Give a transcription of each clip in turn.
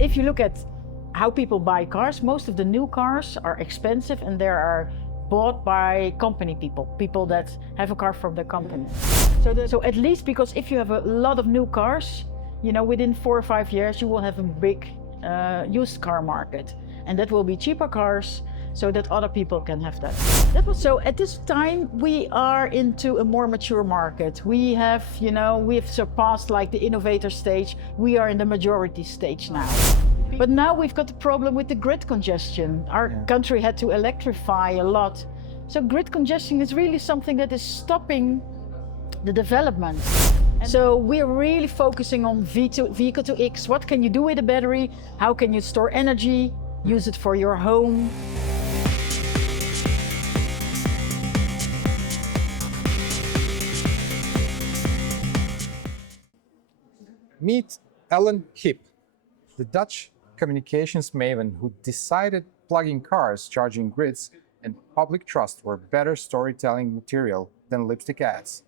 If you look at how people buy cars, most of the new cars are expensive and they are bought by company people that have a car from their company. So at least, because if you have a lot of new cars, you know, within 4 or 5 years, you will have a big used car market, and that will be cheaper cars so that other people can have that. So at this time, we are into a more mature market. We have, you know, we've surpassed like the innovator stage. We are in the majority stage now. But now we've got the problem with the grid congestion. Our country had to electrify a lot. So grid congestion is really something that is stopping the development. So we're really focusing on vehicle to X. What can you do with a battery? How can you store energy? Use it for your home. Meet Ellen Hipp, the Dutch communications maven who decided plugging cars, charging grids, and public trust were better storytelling material than lipstick ads.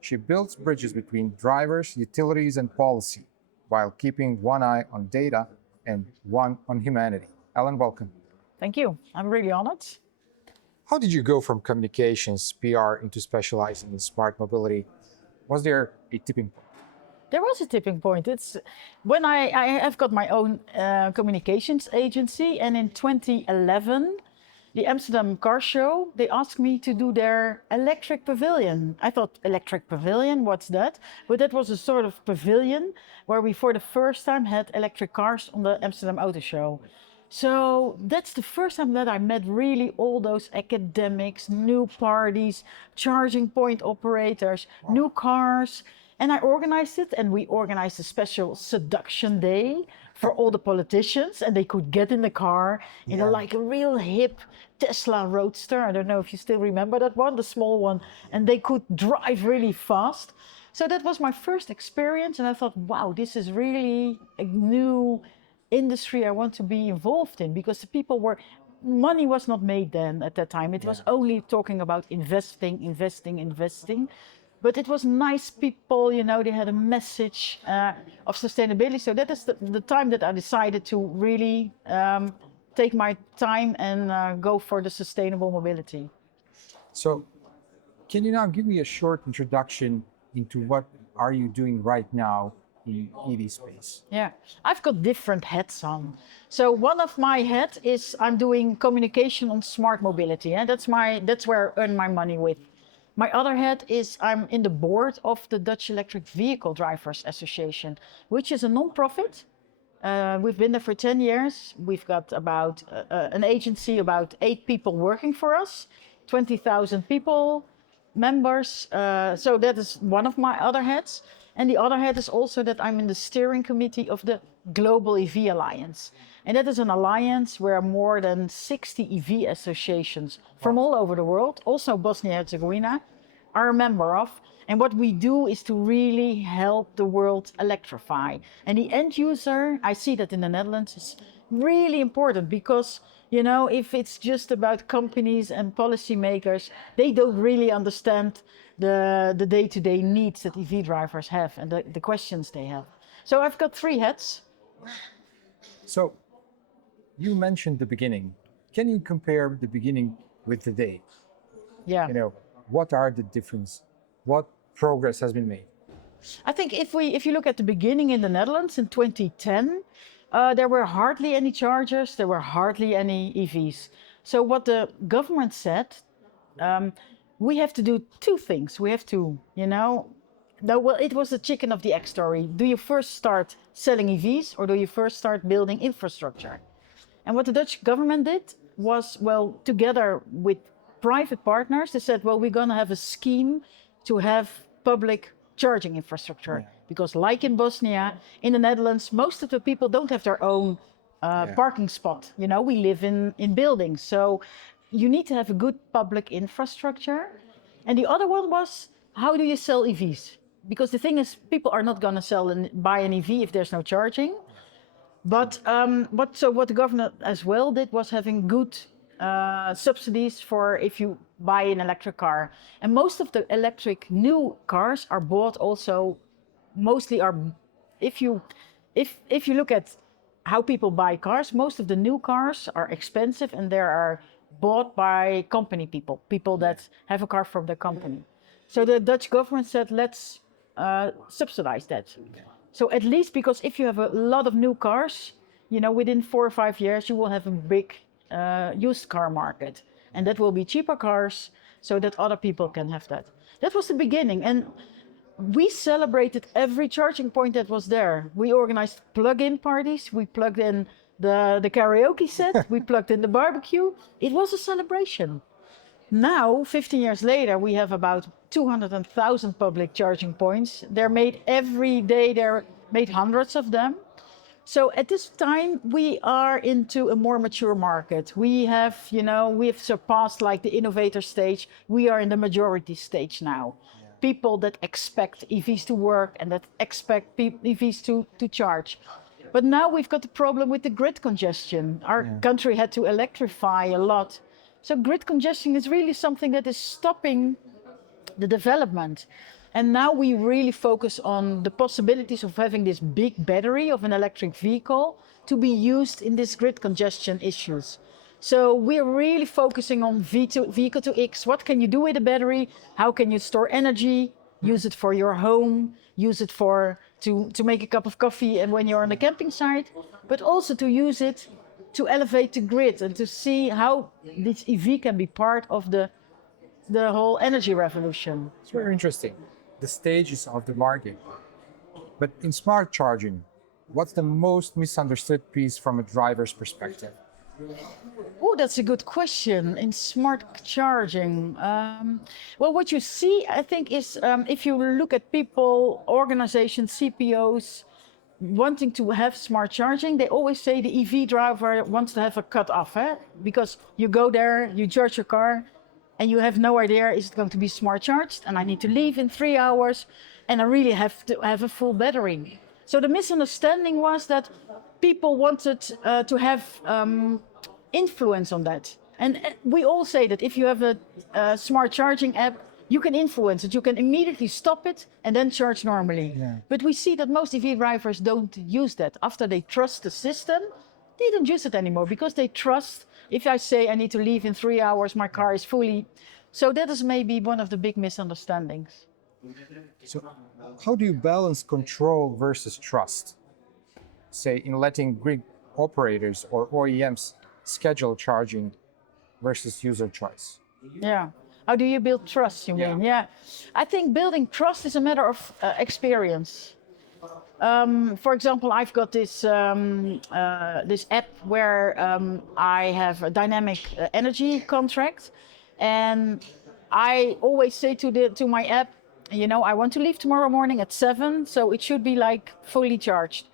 She builds bridges between drivers, utilities, and policy, while keeping one eye on data and one on humanity. Ellen, welcome. Thank you. I'm really honored. How did you go from communications, PR, into specializing in smart mobility? Was there a tipping point? There was a tipping point. It's when I have got my own communications agency, and in 2011, the Amsterdam car show, they asked me to do their electric pavilion. I thought, electric pavilion, what's that? But that was a sort of pavilion where we for the first time had electric cars on the Amsterdam Auto Show. So that's the first time that I met really all those academics, new parties, charging point operators, new cars. And I organized it, and we organized a special seduction day for all the politicians, and they could get in the car in like a real hip Tesla Roadster. I don't know if you still remember that one, the small one, and they could drive really fast. So that was my first experience, and I thought, wow, this is really a new industry I want to be involved in, because the people were, money was not made then at that time. It was only talking about investing. But it was nice people, you know, they had a message of sustainability. So that is the time that I decided to really take my time and go for the sustainable mobility. So can you now give me a short introduction into what are you doing right now in EV space? Yeah, I've got different hats on. So one of my hats is I'm doing communication on smart mobility, and that's where I earn my money with. My other hat is I'm in the board of the Dutch Electric Vehicle Drivers Association, which is a non-profit. We've been there for 10 years. We've got about an agency, about 8 people working for us, 20,000 people, members. So that is one of my other hats. And the other hat is also that I'm in the steering committee of the Global EV Alliance. And that is an alliance where more than 60 EV associations from all over the world, also Bosnia-Herzegovina, are a member of. And what we do is to really help the world electrify. And the end user, I see that in the Netherlands, is really important, because, you know, if it's just about companies and policymakers, they don't really understand the day-to-day needs that EV drivers have and the questions they have. So I've got 3 hats. So you mentioned the beginning. Can you compare the beginning with today? Yeah. You know, what are the differences? What progress has been made? I think if you look at the beginning in the Netherlands in 2010, there were hardly any chargers, there were hardly any EVs. So what the government said, we have to do 2 things. We have to, you know, it was the chicken of the egg story. Do you first start selling EVs, or do you first start building infrastructure? And what the Dutch government did was, well, together with private partners, they said, well, we're going to have a scheme to have public charging infrastructure. Because like in Bosnia, in the Netherlands, most of the people don't have their own parking spot. You know, we live in buildings. So you need to have a good public infrastructure. And the other one was, how do you sell EVs? Because the thing is, people are not going to buy an EV if there's no charging. But what the government as well did was having good subsidies for if you buy an electric car. And most of the electric new cars are bought also, mostly are, if you look at how people buy cars. Most of the new cars are expensive and they are bought by company people that have a car from their company. So the Dutch government said, let's subsidize that. So at least, because if you have a lot of new cars, within 4 or 5 years, you will have a big used car market. And that will be cheaper cars so that other people can have that. That was the beginning. And we celebrated every charging point that was there. We organized plug-in parties. We plugged in the karaoke set. We plugged in the barbecue. It was a celebration. Now, 15 years later, we have about 200,000 public charging points. They're made every day. They're made hundreds of them. So at this time, we are into a more mature market. We have surpassed like the innovator stage. We are in the majority stage now. Yeah. People that expect EVs to work and that expect EVs to charge. But now we've got the problem with the grid congestion. Our country had to electrify a lot. So grid congestion is really something that is stopping the development. And now we really focus on the possibilities of having this big battery of an electric vehicle to be used in this grid congestion issues. So we're really focusing on vehicle to X. What can you do with a battery? How can you store energy? Use it for your home, use it to make a cup of coffee and when you're on the camping site, but also to use it to elevate the grid and to see how this EV can be part of the whole energy revolution. It's very interesting. The stages of the market. But in smart charging, what's the most misunderstood piece from a driver's perspective? Oh, that's a good question. In smart charging, well, what you see, I think, is if you look at people, organizations, CPOs, wanting to have smart charging, they always say the EV driver wants to have a cut-off, because you go there, you charge your car, and you have no idea, is it going to be smart charged? And I need to leave in 3 hours, and I really have to have a full battery. So the misunderstanding was that people wanted to have influence on that. And we all say that if you have a smart charging app, you can influence it. You can immediately stop it and then charge normally. Yeah. But we see that most EV drivers don't use that. After they trust the system, they don't use it anymore because they trust, if I say I need to leave in 3 hours, my car is fully. So that is maybe one of the big misunderstandings. So how do you balance control versus trust? Say in letting grid operators or OEMs schedule charging versus user choice? Yeah. How do you build trust, you mean? Yeah. I think building trust is a matter of experience. For example, I've got this app where I have a dynamic energy contract, and I always say to my app, I want to leave tomorrow morning at 7, so it should be like fully charged.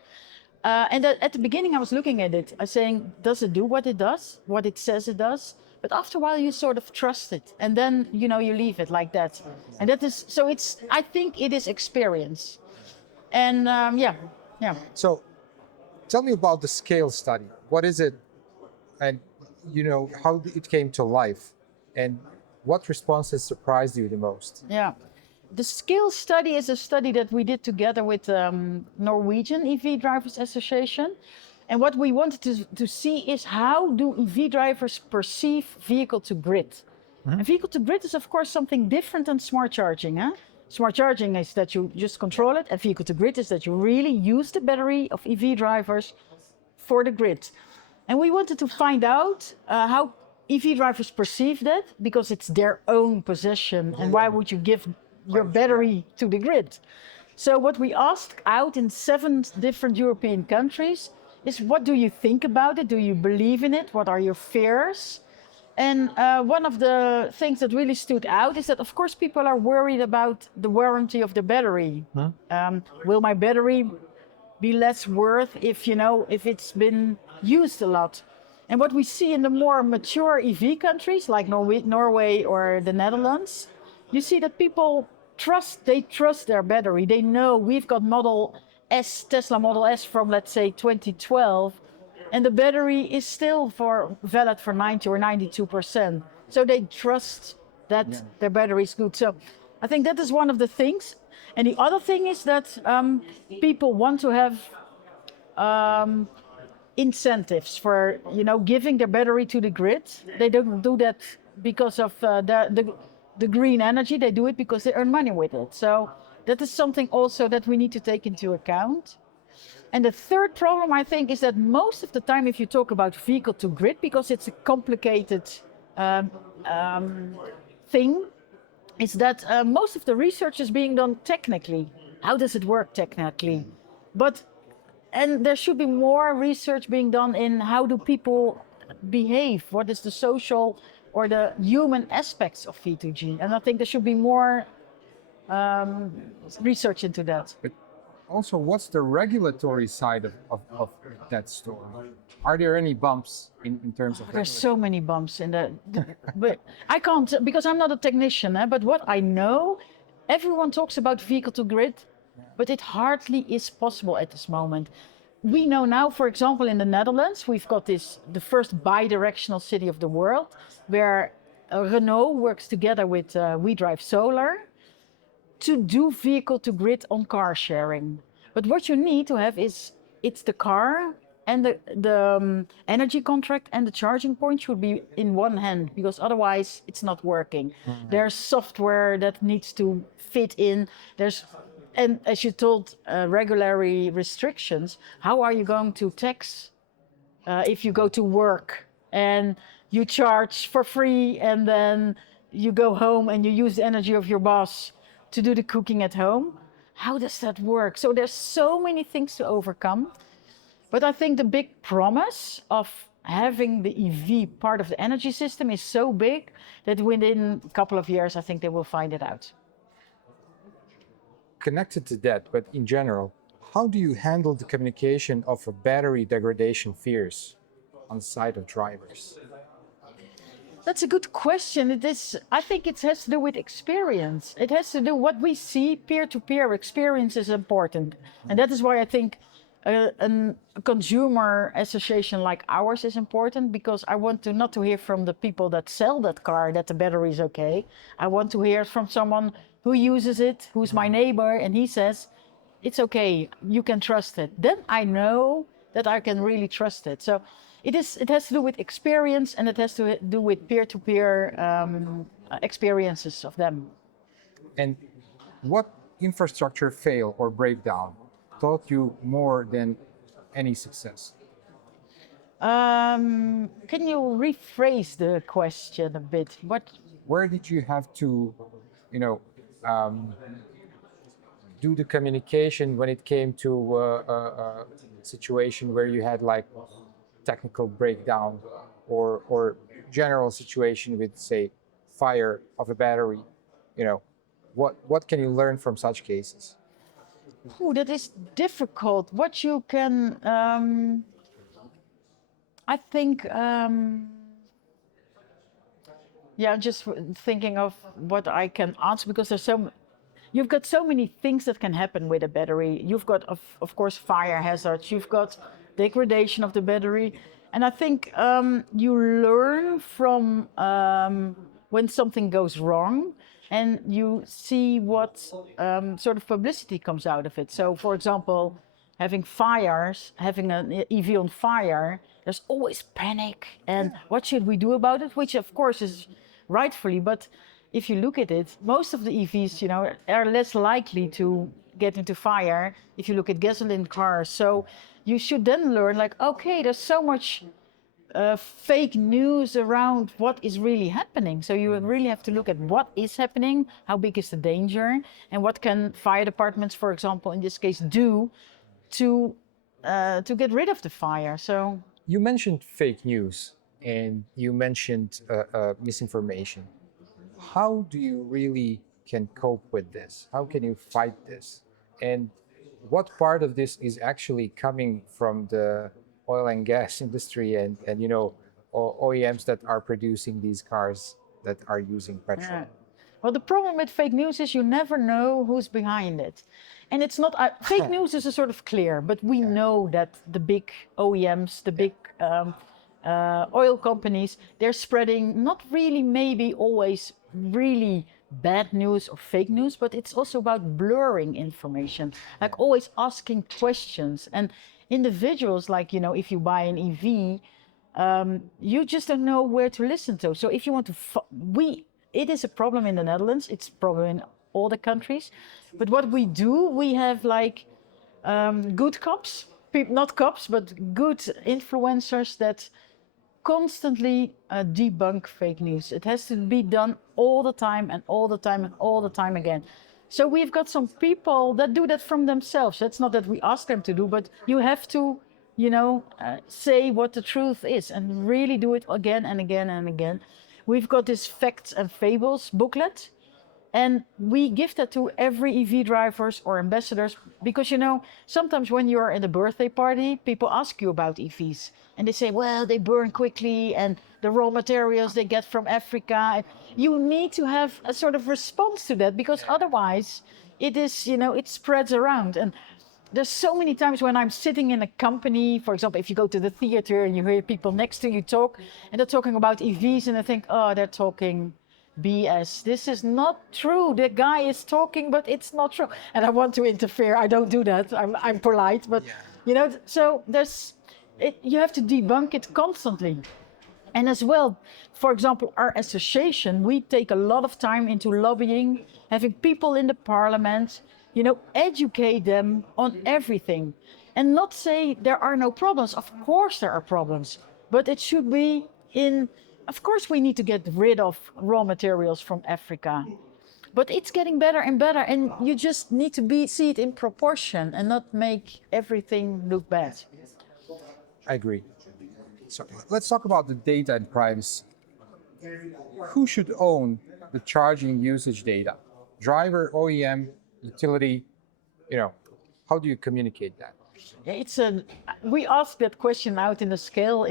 And at the beginning, I was looking at it, saying, does it do what it does, what it says it does? But after a while, you sort of trust it, and then you leave it like that. And that is so. I think it is experience. And yeah. So, tell me about the scale study. What is it, and how it came to life, and what responses surprised you the most? Yeah, the scale study is a study that we did together with Norwegian EV Drivers Association, and what we wanted to see is how do EV drivers perceive vehicle to grid. Mm-hmm. And vehicle to grid is of course something different than smart charging. Smart charging is that you just control it, and vehicle to grid is that you really use the battery of EV drivers for the grid. And we wanted to find out how EV drivers perceive that, because it's their own possession, and why would you give your battery to the grid? So what we asked out in 7 different European countries is, what do you think about it? Do you believe in it? What are your fears? And one of the things that really stood out is that, of course, people are worried about the warranty of the battery. Huh? Will my battery be less worth if it's been used a lot? And what we see in the more mature EV countries like Norway or the Netherlands, you see that people trust their battery. They know we've got Tesla Model S from, let's say, 2012, and the battery is still valid for 90 or 92%. So they trust that their battery is good. So I think that is one of the things. And the other thing is that people want to have incentives for giving their battery to the grid. They don't do that because of the green energy. They do it because they earn money with it. So that is something also that we need to take into account. And the third problem, I think, is that most of the time, if you talk about vehicle to grid, because it's a complicated thing, is that most of the research is being done technically. How does it work technically? And there should be more research being done in how do people behave? What is the social or the human aspects of V2G? And I think there should be more research into that. But also, what's the regulatory side of that story? Are there any bumps in terms of? There's so many bumps in but I can't, because I'm not a technician, but what I know, everyone talks about vehicle to grid, but it hardly is possible at this moment. We know now, for example, in the Netherlands, we've got the first bi-directional city of the world, where Renault works together with We Drive Solar to do vehicle to grid on car sharing. But what you need to have is, it's the car and the energy contract and the charging point should be in one hand, because otherwise it's not working. There's software that needs to fit in. And as you told, regulatory restrictions. How are you going to tax if you go to work and you charge for free and then you go home and you use the energy of your boss to do the cooking at home? How does that work? So there's so many things to overcome. But I think the big promise of having the EV part of the energy system is so big that within a couple of years, I think they will find it out. Connected to that, but in general, how do you handle the communication of a battery degradation fears on the side of drivers? That's a good question. I think it has to do with experience. It has to do what we see. Peer-to-peer experience is important. And that is why I think a consumer association like ours is important, because I want not to hear from the people that sell that car that the battery is okay. I want to hear from someone who uses it, who's my neighbor, and he says, it's okay, you can trust it. Then I know that I can really trust it. So it has to do with experience, and it has to do with peer-to-peer experiences of them. And what infrastructure fail or breakdown taught you more than any success? Can you rephrase the question a bit? Where did you have to, do the communication when it came to a situation where you had like technical breakdown or general situation with, say, fire of a battery? What can you learn from such cases? That is difficult. What you can, I think, just thinking of what I can answer, because you've got so many things that can happen with a battery. You've got, of course, fire hazards. You've got degradation of the battery. And I think you learn from when something goes wrong, and you see what sort of publicity comes out of it. So, for example, having an EV on fire, there's always panic. And what should we do about it? Which, of course, is rightfully. But if you look at it, most of the EVs, are less likely to get into fire if you look at gasoline cars. So you should then learn, like, okay, there's so much fake news around what is really happening. So you really have to look at what is happening, how big is the danger, and what can fire departments, for example, in this case, do to get rid of the fire. So you mentioned fake news and you mentioned misinformation. How do you really can cope with this? How can you fight this? And what part of this is actually coming from the oil and gas industry and OEMs that are producing these cars that are using petrol? Yeah. Well, the problem with fake news is you never know who's behind it. And it's not, fake news is a sort of clear, but we know that the big OEMs, the big oil companies, they're spreading not really maybe always really bad news or fake news, but it's also about blurring information, like always asking questions. And individuals, like, if you buy an EV, you just don't know where to listen to. So if you want to, it is a problem in the Netherlands. It's a problem in all the countries. But what we do, we have like good cops, not cops, but good influencers that constantly debunk fake news. It has to be done all the time and all the time and all the time again. So we've got some people that do that from themselves. That's not that we ask them to do, but you have to, say what the truth is and really do it again and again and again. We've got this Facts and Fables booklet, and we give that to every EV drivers or ambassadors because, sometimes when you're at a birthday party, people ask you about EVs and they say, well, they burn quickly and the raw materials they get from Africa. You need to have a sort of response to that because otherwise it is, it spreads around. And there's so many times when I'm sitting in a company, for example, if you go to the theater and you hear people next to you talk and they're talking about EVs and I think, oh, they're talking BS. This is not true. The guy is talking, but it's not true. And I want to interfere. I don't do that. I'm polite, but so you have to debunk it constantly. And as well, for example, our association, we take a lot of time into lobbying, having people in the parliament, educate them on everything and not say there are no problems. Of course there are problems, but it should be of course we need to get rid of raw materials from Africa, but it's getting better and better and you just need to see it in proportion and not make everything look bad. I agree. So let's talk about the data and privacy. Who should own the charging usage data? Driver, OEM, utility, how do you communicate that? We asked that question out in the scale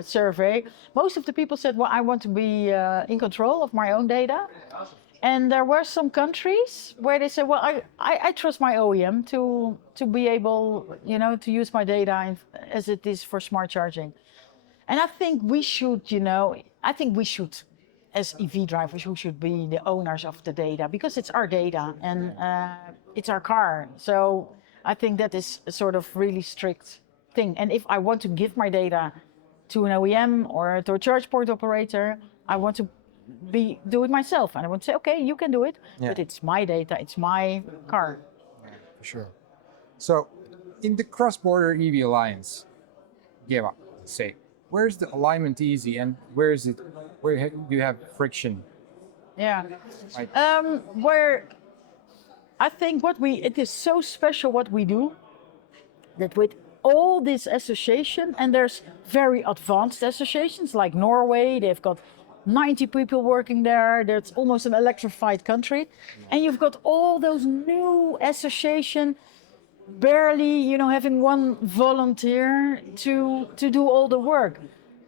survey. Most of the people said, well, I want to be in control of my own data. And there were some countries where they said, well, I trust my OEM to be able, to use my data as it is for smart charging. And I think we should, as EV drivers, who should be the owners of the data because it's our data and it's our car. So I think that is a sort of really strict thing. And if I want to give my data to an OEM or to a charge point operator, I want to do it myself. And I want to say, okay, you can do it, but it's my data, it's my car. Yeah, for sure. So in the cross-border EV alliance, Geva, say, where's the alignment easy and where do you have friction? Yeah. Where I think it is so special what we do, that with all this association, and there's very advanced associations like Norway, they've got 90 people working there, that's almost an electrified country. And you've got all those new associations, barely, having one volunteer to do all the work.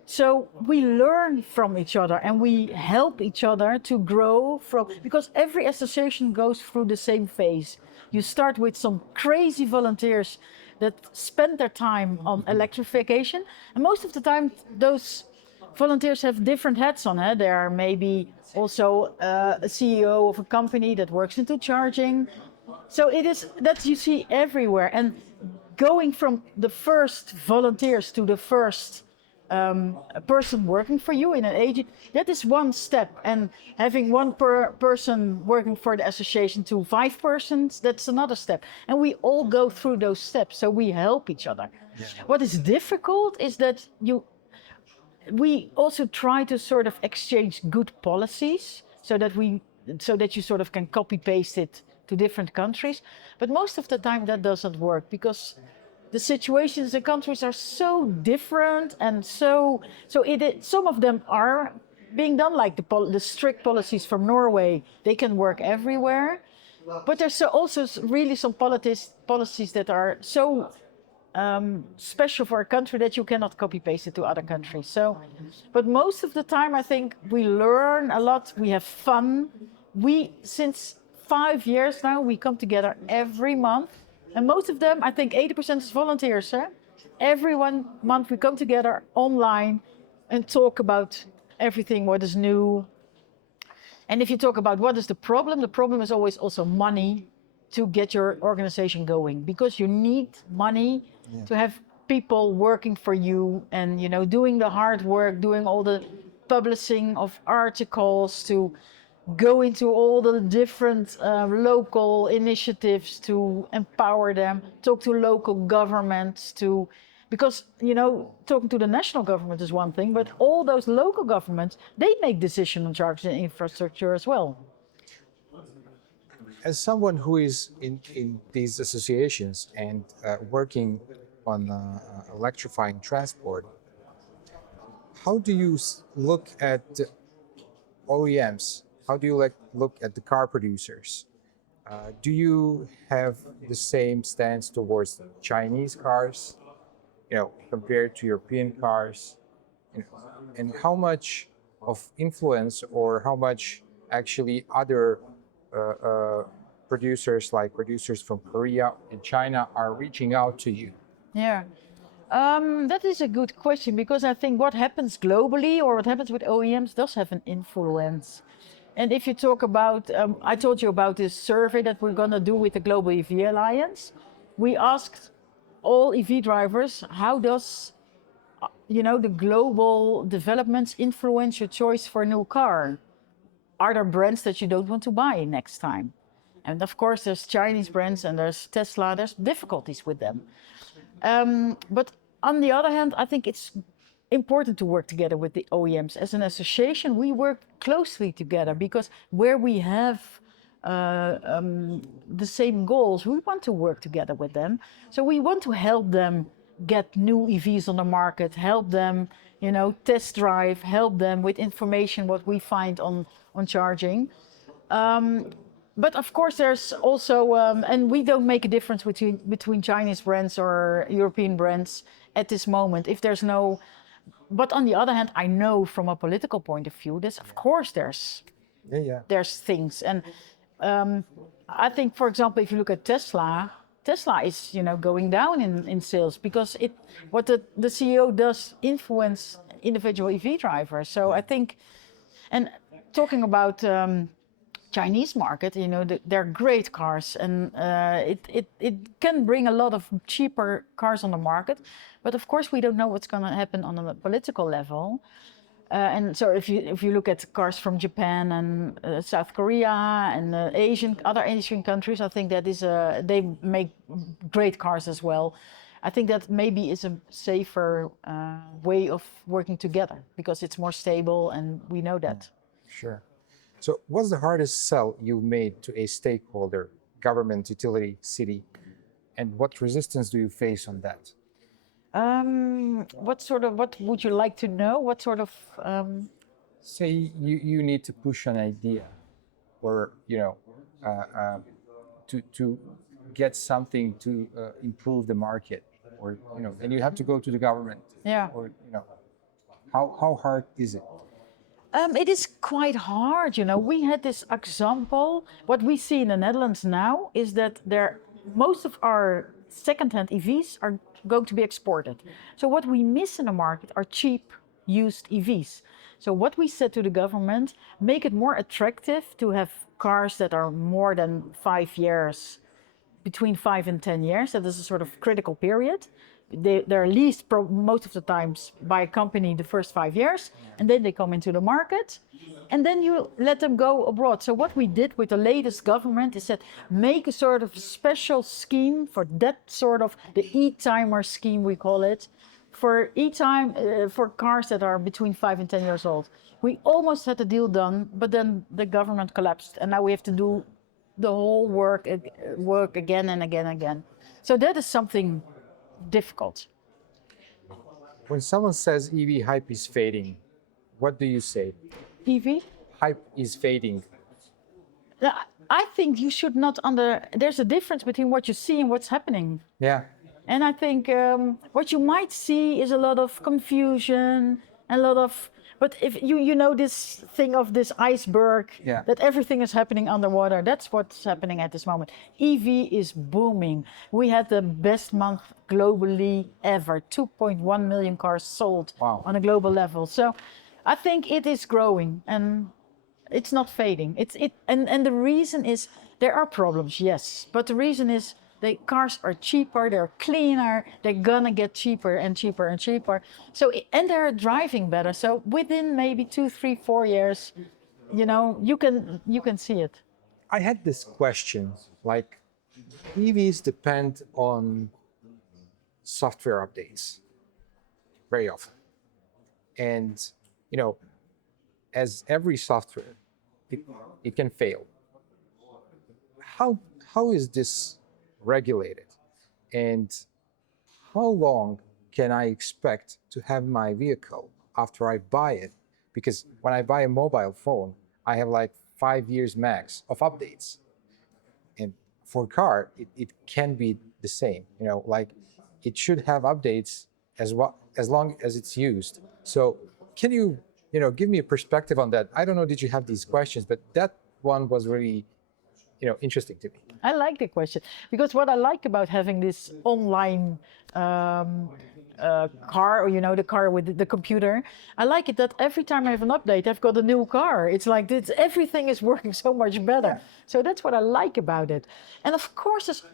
So we learn from each other and we help each other to grow because every association goes through the same phase. You start with some crazy volunteers that spend their time on electrification. And most of the time, those volunteers have different hats on. They are maybe also a CEO of a company that works into charging. So it is that you see everywhere. And going from the first volunteers to the first person working for you in an agency, that is one step. And having one person working for the association to 5 persons, that's another step. And we all go through those steps, so we help each other. Yeah. What is difficult is that we also try to sort of exchange good policies so that you sort of can copy paste it to different countries. But most of the time that doesn't work because the situations in countries are so different, and some of them are being done, like the strict policies from Norway. They can work everywhere, but there's also really some policies that are so special for a country that you cannot copy paste it to other countries. So, but most of the time, I think we learn a lot. We have fun. Since 5 years now, we come together every month. And most of them, I think 80% is volunteers. Every 1 month we come together online and talk about everything, what is new. And if you talk about what is the problem is always also money. to get your organization going, because you need money to have people working for you and doing the hard work, doing all the publishing of articles, to go into all the different local initiatives to empower them, talk to local governments, because talking to the national government is one thing, but all those local governments, they make decisions on charging infrastructure as well. As someone who is in these associations and working on electrifying transport, how do you look at OEMs? How do you look at the car producers? Do you have the same stance towards the Chinese cars, compared to European cars? And how much of influence, or how much actually other producers from Korea and China are reaching out to you? Yeah. That is a good question, because I think what happens globally or what happens with OEMs does have an influence. And if you talk about, I told you about this survey that we're going to do with the Global EV Alliance. We asked all EV drivers, how does the global developments influence your choice for a new car? Are there brands that you don't want to buy next time? And of course, there's Chinese brands and there's Tesla, there's difficulties with them. But on the other hand, I think it's important to work together with the OEMs. As an association, we work closely together, because where we have the same goals, we want to work together with them. So we want to help them get new EVs on the market, help them, test drive, help them with information what we find on charging. But of course, there's also, and we don't make a difference between Chinese brands or European brands at this moment. If there's no, but on the other hand, I know from a political point of view, of course there's things, and I think, for example, if you look at Tesla is going down in sales, because what the CEO does influence individual EV drivers. So I think, and talking about Chinese market, they're great cars, and it can bring a lot of cheaper cars on the market. But of course, we don't know what's going to happen on a political level. And so if you look at cars from Japan and South Korea and other Asian countries, I think that they make great cars as well. I think that maybe is a safer way of working together, because it's more stable, and we know that. Sure. So what's the hardest sell you made to a stakeholder, government, utility, city, and what resistance do you face on that? What would you like to know? What sort of... Say you need to push an idea, or, to get something to improve the market, or, and you have to go to the government. Yeah. Or, how hard is it? It is quite hard, We had this example. What we see in the Netherlands now is that most of our secondhand EVs are going to be exported. So what we miss in the market are cheap used EVs. So what we said to the government, make it more attractive to have cars that are more than 5 years, between 5 and 10 years. That is a sort of critical period. They're leased most of the times by a company the first 5 years, and then they come into the market, and then you let them go abroad. So what we did with the latest government is that make a sort of special scheme for that sort of the e-timer scheme, we call it, for for cars that are between 5 and 10 years old. We almost had the deal done, but then the government collapsed, and now we have to do the whole work again and again and again. So that is something difficult. When someone says EV hype is fading, what do you say? EV? Hype is fading. I think you should not there's a difference between what you see and what's happening. Yeah. And I think what you might see is a lot of confusion, but if you know this thing of this iceberg, that everything is happening underwater, that's what's happening at this moment. EV is booming. We had the best month globally ever, 2.1 million cars sold on a global level. So I think it is growing, and it's not fading. And the reason is There are problems, yes, but the reason is the cars are cheaper, they're cleaner, they're gonna get cheaper and cheaper and cheaper. So and they're driving better. So within maybe 2, 3, 4 years, you can see it. I had this question, like EVs depend on software updates very often. And, you know, as every software, it, it can fail. How is this regulated? And how long can I expect to have my vehicle after I buy it? Because when I buy a mobile phone, I have like 5 years max of updates. And for a car, it can be the same. Like it should have updates as long as it's used. So can you give me a perspective on that? I don't know, did you have these questions, but that one was really interesting to me. I like the question because what I like about having this online car, or the car with the computer, I like it that every time I have an update, I've got a new car. It's like everything is working so much better. So that's what I like about it. And of course,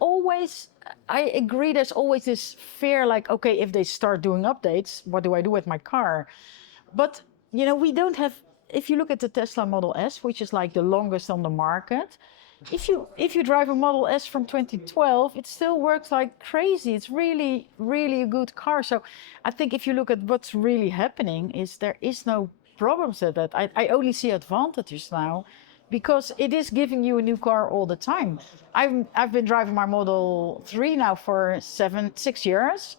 I agree, there's always this fear, like, okay, if they start doing updates, what do I do with my car? But we don't have. If you look at the Tesla Model S, which is like the longest on the market, if you drive a Model S from 2012, it still works like crazy. It's really, really a good car. So I think if you look at what's really happening, is there is no problems with that. I only see advantages now, because it is giving you a new car all the time. I've been driving my Model 3 now for 6 years,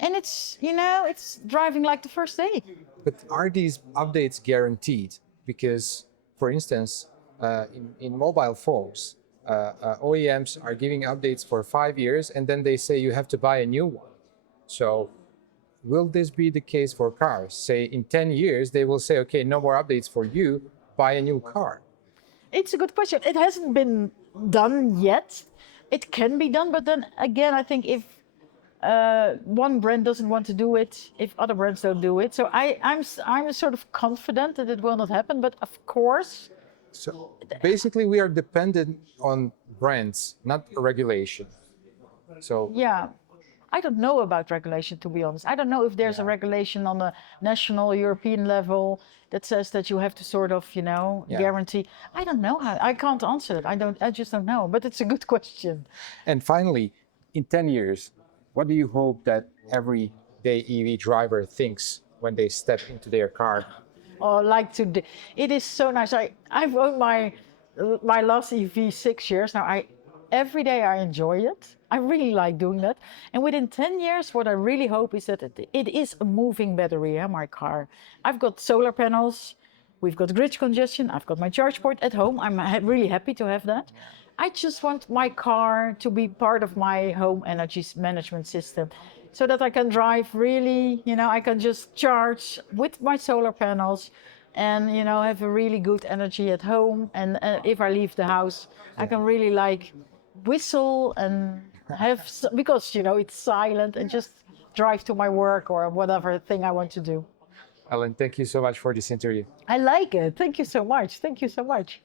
and it's driving like the first day. But are these updates guaranteed? Because, for instance, in mobile phones, OEMs are giving updates for 5 years, and then they say you have to buy a new one. So will this be the case for cars? Say in 10 years, they will say, okay, no more updates for you, buy a new car. It's a good question. It hasn't been done yet. It can be done, but then again, I think if one brand doesn't want to do it, if other brands don't do it, so I'm sort of confident that it will not happen. But of course, so basically, we are dependent on brands, not regulation. So yeah, I don't know about regulation, to be honest. I don't know if there's a regulation on a national European level that says that you have to sort of, guarantee. I don't know how. I can't answer it. I just don't know. But it's a good question. And finally, in 10 years, what do you hope that everyday EV driver thinks when they step into their car? Oh, like today, it is so nice. I've owned my last EV 6 years now. Every day I enjoy it. I really like doing that. And within 10 years, what I really hope is that it is a moving battery, my car. I've got solar panels. We've got grid congestion. I've got my charge port at home. I'm really happy to have that. I just want my car to be part of my home energy management system, so that I can drive really, I can just charge with my solar panels and, have a really good energy at home. And if I leave the house, I can really like whistle and because, it's silent, and just drive to my work or whatever thing I want to do. Ellen, thank you so much for this interview. I like it. Thank you so much. Thank you so much.